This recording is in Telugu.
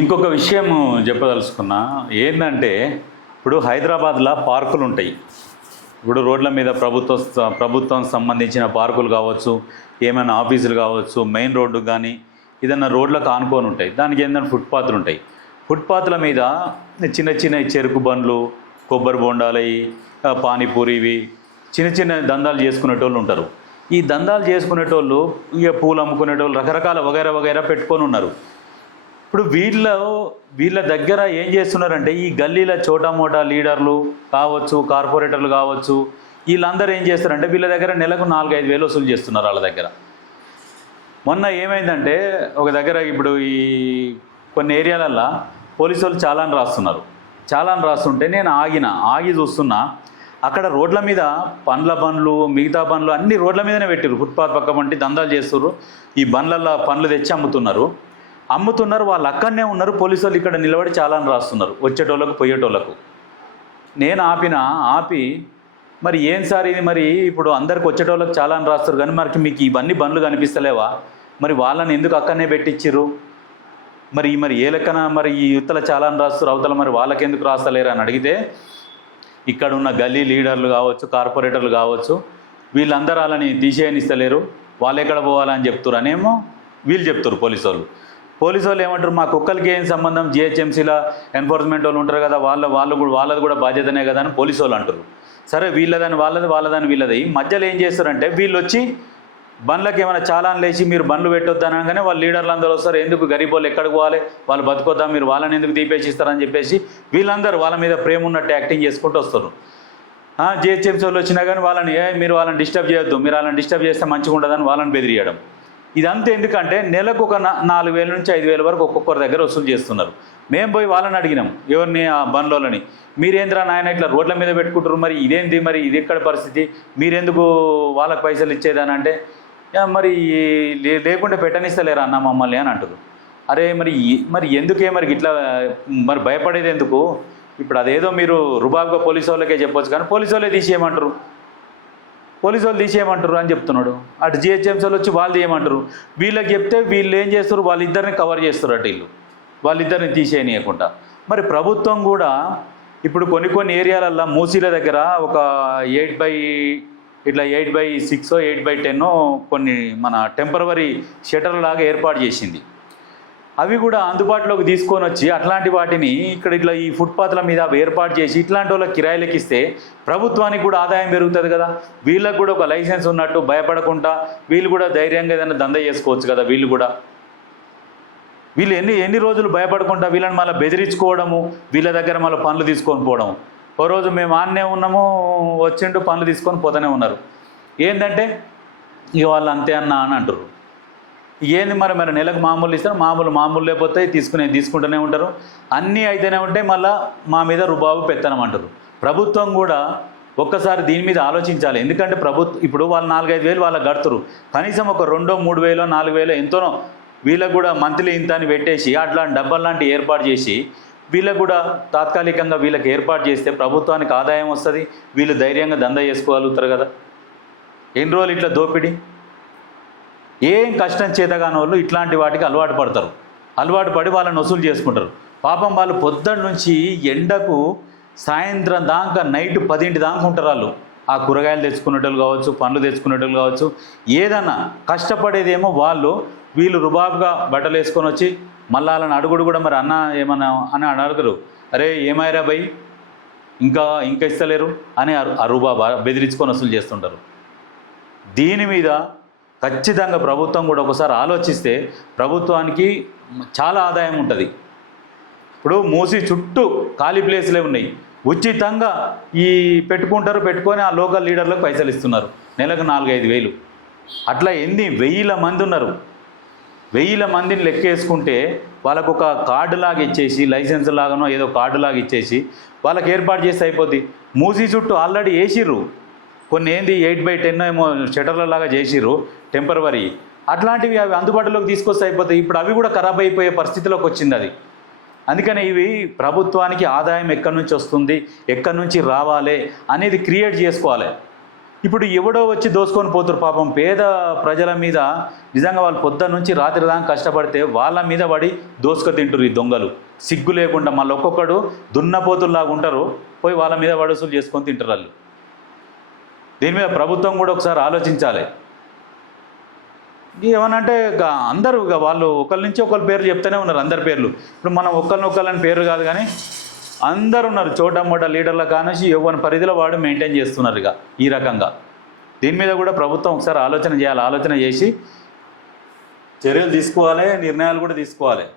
ఇంకొక విషయం చెప్పదలుచుకున్నా ఏంటంటే, ఇప్పుడు హైదరాబాద్లో పార్కులు ఉంటాయి. ఇప్పుడు రోడ్ల మీద ప్రభుత్వం సంబంధించిన పార్కులు కావచ్చు, ఏమైనా ఆఫీసులు కావచ్చు, మెయిన్ రోడ్డు కానీ ఏదైనా రోడ్లకు ఆనుకొని ఉంటాయి. దానికి ఏంటంటే ఫుట్పాత్లు ఉంటాయి. ఫుట్పాత్ల మీద చిన్న చిన్న చెరుకు బండ్లు, కొబ్బరి బొండాలవి, పానీపూరివి చిన్న చిన్న దందాలు చేసుకునేటోళ్ళు ఉంటారు. ఈ దందాలు చేసుకునేటోళ్ళు ఇక పూలు అమ్ముకునేటోళ్ళు రకరకాల వగైరా వగైరా పెట్టుకొని ఉన్నారు. ఇప్పుడు వీళ్ళ దగ్గర ఏం చేస్తున్నారంటే, ఈ గల్లీల చోటా మోటా లీడర్లు కావచ్చు, కార్పొరేటర్లు కావచ్చు, వీళ్ళందరూ ఏం చేస్తారంటే వీళ్ళ దగ్గర నెలకు 4-5 వేలు వసూలు చేస్తున్నారు వాళ్ళ దగ్గర. మొన్న ఏమైందంటే ఒక దగ్గర ఇప్పుడు ఈ కొన్ని ఏరియాలల్లో పోలీసు వాళ్ళు చాలాన్ రాస్తుంటే నేను ఆగి చూస్తున్నా. అక్కడ రోడ్ల మీద పండ్ల బండ్లు, మిగతా బండ్లు అన్ని రోడ్ల మీదనే పెట్టారు. ఫుట్పాత్ పక్క వంటి దందాలు చేస్తున్నారు. ఈ బండ్లల్లో పండ్లు తెచ్చి అమ్ముతున్నారు. వాళ్ళు అక్కడనే ఉన్నారు. పోలీసు వాళ్ళు ఇక్కడ నిలబడి చాలాన్ రాస్తున్నారు వచ్చేటోళ్ళకు పోయేటోళ్ళకు. నేను ఆపి మరి ఏం సార్ ఇది, మరి ఇప్పుడు అందరికి వచ్చేటోళ్ళకి చాలాన్ రాస్తారు కానీ మరి మీకు ఇవన్నీ బండ్లు కనిపిస్తలేవా, మరి వాళ్ళని ఎందుకు అక్కడనే పెట్టించిర్రు, మరి ఏ లెక్కన మరి ఈ యువతల చాలాన్ రాస్తారు, అవతల మరి వాళ్ళకి ఎందుకు రాస్తలేరు అని అడిగితే, ఇక్కడ ఉన్న గల్లీ లీడర్లు కావచ్చు, కార్పొరేటర్లు కావచ్చు, వీళ్ళందరూ వాళ్ళని తీసేయనిస్తలేరు, వాళ్ళు ఎక్కడ పోవాలని చెప్తారు అనేమో వీళ్ళు చెప్తారు. పోలీసు వాళ్ళు ఏమంటారు, మా కుక్కలకి ఏం సంబంధం, జిహెచ్ఎంసీలో ఎన్ఫోర్స్మెంట్ వాళ్ళు ఉంటారు కదా, వాళ్ళది కూడా బాధ్యతనే కదా అని పోలీసు వాళ్ళు అంటారు. సరే వీళ్ళదని వాళ్ళదని వీళ్ళది. మధ్యలో ఏం చేస్తారంటే వీళ్ళు వచ్చి బండ్లకి ఏమైనా చాలాన్ లేచి మీరు బండ్లు పెట్టొద్దు అనగానే వాళ్ళ లీడర్లు అందరూ వస్తారు. ఎందుకు గరీబ్ వాళ్ళు ఎక్కడికి పోవాలి, వాళ్ళు బతుకొద్దా, మీరు వాళ్ళని ఎందుకు తీపేసిస్తారని చెప్పేసి వీళ్ళందరూ వాళ్ళ మీద ప్రేమ ఉన్నట్టు యాక్టింగ్ చేసుకుంటూ వస్తారు. జిహెచ్ఎంసీ వాళ్ళు వచ్చినా కానీ మీరు వాళ్ళని డిస్టర్బ్ చేయొద్దు, మీరు వాళ్ళని డిస్టర్బ్ చేస్తే మంచిగా ఉండదని వాళ్ళని బెదిరియడం. ఇదంతా ఎందుకంటే నెలకు ఒక 4,000 నుంచి 5,000 వరకు ఒక్కొక్కరి దగ్గర వసూలు చేస్తున్నారు. మేము పోయి వాళ్ళని అడిగినాం, ఎవరిని, ఆ బండ్లోని, మీరేంద్రా నాయన ఇట్లా రోడ్ల మీద పెట్టుకుంటారు, మరి ఇదేంటి, మరి ఇది ఎక్కడ పరిస్థితి, మీరెందుకు వాళ్ళకి పైసలు ఇచ్చేదని అంటే, మరి లేకుంటే పెట్టనిస్తలేరా అన్న మమ్మల్ని అని అంటారు. అరే మరి ఎందుకే మరి ఇట్లా మరి భయపడేది ఎందుకు, ఇప్పుడు అదేదో మీరు రుబాబుగా పోలీసు వాళ్ళకే చెప్పొచ్చు కానీ పోలీసు వాళ్ళే తీసేయమంటారు అని చెప్తున్నాడు. అటు జిహెచ్ఎంసీ వాళ్ళు వచ్చి వాళ్ళు తీయమంటారు. వీళ్ళకి చెప్తే వీళ్ళు ఏం చేస్తారు, వాళ్ళిద్దరిని కవర్ చేస్తారు. అటు వాళ్ళిద్దరిని తీసేయనీయకుండా. మరి ప్రభుత్వం కూడా ఇప్పుడు కొన్ని ఏరియాలల్లో మూసీల దగ్గర ఒక 8x6 8x10 కొన్ని మన టెంపరవరీ షటర్ లాగా ఏర్పాటు చేసింది. అవి కూడా అందుబాటులోకి తీసుకొని వచ్చి అట్లాంటి వాటిని ఇక్కడ ఇట్లా ఈ ఫుట్పాత్ల మీద ఏర్పాటు చేసి ఇట్లాంటి వాళ్ళకి కిరాయిలకు ఇస్తే ప్రభుత్వానికి కూడా ఆదాయం పెరుగుతుంది కదా. వీళ్ళకి కూడా ఒక లైసెన్స్ ఉన్నట్టు భయపడకుండా వీళ్ళు కూడా ధైర్యంగా ఏదైనా దందా చేసుకోవచ్చు కదా. వీళ్ళు ఎన్ని రోజులు భయపడకుండా వీళ్ళని మళ్ళీ బెదిరించుకోవడము, వీళ్ళ దగ్గర మళ్ళీ పనులు తీసుకొని పోవడం. ఓ రోజు మేము ఆన్నే ఉన్నాము, వచ్చిండు పనులు తీసుకొని పోతూనే ఉన్నారు. ఏంటంటే ఇక వాళ్ళు అంతే అన్నా అని అంటారు. ఏంది మరి నెలకు మామూలు ఇస్తారు, మామూలు లేకపోతే తీసుకుంటూనే ఉంటారు. అన్నీ అయితేనే ఉంటాయి, మళ్ళీ మా మీద రుబాబు పెత్తనం అంటారు. ప్రభుత్వం కూడా ఒక్కసారి దీని మీద ఆలోచించాలి. ఎందుకంటే ఇప్పుడు వాళ్ళు 4-5 వేలు వాళ్ళకి కడుతురు, కనీసం ఒక 2-3 వేలు 4 వేలు ఎంతోనో వీళ్ళకు కూడా మంత్లీ ఇంత అని పెట్టేసి అట్లాంటి డబ్బల్ లాంటివి ఏర్పాటు చేసి వీళ్ళకు కూడా తాత్కాలికంగా వీళ్ళకి ఏర్పాటు చేస్తే ప్రభుత్వానికి ఆదాయం వస్తుంది. వీళ్ళు ధైర్యంగా దందా చేసుకోగలుగుతారు కదా. ఎన్ని రోజులు ఇట్లా దోపిడీ, ఏం కష్టం చేతగాని వాళ్ళు ఇట్లాంటి వాటికి అలవాటు పడి వాళ్ళని వసూలు చేసుకుంటారు. పాపం వాళ్ళు పొద్దున్న నుంచి ఎండకు సాయంత్రం దాకా నైట్ 10 దాకా ఉంటారు. వాళ్ళు ఆ కూరగాయలు తెచ్చుకునేటోళ్ళు కావచ్చు, పండ్లు తెచ్చుకునేటోళ్ళు కావచ్చు, ఏదన్నా కష్టపడేదేమో వీళ్ళు రుబాబుగా బట్టలు వేసుకొని వచ్చి మళ్ళీ వాళ్ళని అడుగుడు కూడా మరి అన్న ఏమన్నా అని అడగరు. అరే ఏమైరా భయ్ ఇంకా ఇస్తలేరు అని రుబాబా బెదిరించుకొని వసూలు చేస్తుంటారు. దీని మీద ఖచ్చితంగా ప్రభుత్వం కూడా ఒకసారి ఆలోచిస్తే ప్రభుత్వానికి చాలా ఆదాయం ఉంటుంది. ఇప్పుడు మూసి చుట్టూ ఖాళీ ప్లేస్లే ఉన్నాయి, ఉచితంగా పెట్టుకొని ఆ లోకల్ లీడర్లకు పైసలు ఇస్తున్నారు. నెలకు 4-5 వేలు. అట్లా 1000 మంది ఉన్నారు. 1000 మందిని లెక్కేసుకుంటే వాళ్ళకు ఒక కార్డు లాగా ఇచ్చేసి, లైసెన్స్ లాగానో ఏదో కార్డు లాగా ఇచ్చేసి వాళ్ళకి ఏర్పాటు చేస్తే అయిపోద్ది. మూసీ చుట్టూ ఆల్రెడీ వేసిర్రు కొన్ని 8x10 ఏమో షటర్ల లాగా చేసిర్రు టెంపరవరీ. అట్లాంటివి అవి అందుబాటులోకి తీసుకొస్తే అయిపోతాయి. ఇప్పుడు అవి కూడా ఖరాబ్ అయిపోయే పరిస్థితిలోకి వచ్చింది అది. అందుకని ఇవి ప్రభుత్వానికి ఆదాయం ఎక్కడి నుంచి వస్తుంది, ఎక్కడి నుంచి రావాలి అనేది క్రియేట్ చేసుకోవాలి. ఇప్పుడు ఎవడో వచ్చి దోసుకొని పోతారు పాపం పేద ప్రజల మీద. నిజంగా వాళ్ళు పొద్దున్న నుంచి రాత్రి దాకా కష్టపడితే వాళ్ళ మీద పడి దోసుక తింటారు ఈ దొంగలు. సిగ్గు లేకుండా మళ్ళీ ఒక్కొక్కడు దున్నపోతుల్లాగా ఉంటారు, పోయి వాళ్ళ మీద వడుసులు చేసుకొని తింటారు వాళ్ళు. దీని మీద ప్రభుత్వం కూడా ఒకసారి ఆలోచించాలి. ఏమనంటే ఇక అందరూ ఇక వాళ్ళు ఒకరి నుంచి ఒకరి పేర్లు చెప్తూనే ఉన్నారు, అందరి పేర్లు. ఇప్పుడు మనం ఒకరిని పేరు కాదు కానీ అందరు ఉన్నారు, చోట మోట లీడర్ల కానించి ఎవరి పరిధిలో వాడు మెయింటైన్ చేస్తున్నారు ఇక ఈ రకంగా. దీని మీద కూడా ప్రభుత్వం ఒకసారి ఆలోచన చేయాలి. ఆలోచన చేసి చర్యలు తీసుకోవాలి, నిర్ణయాలు కూడా తీసుకోవాలి.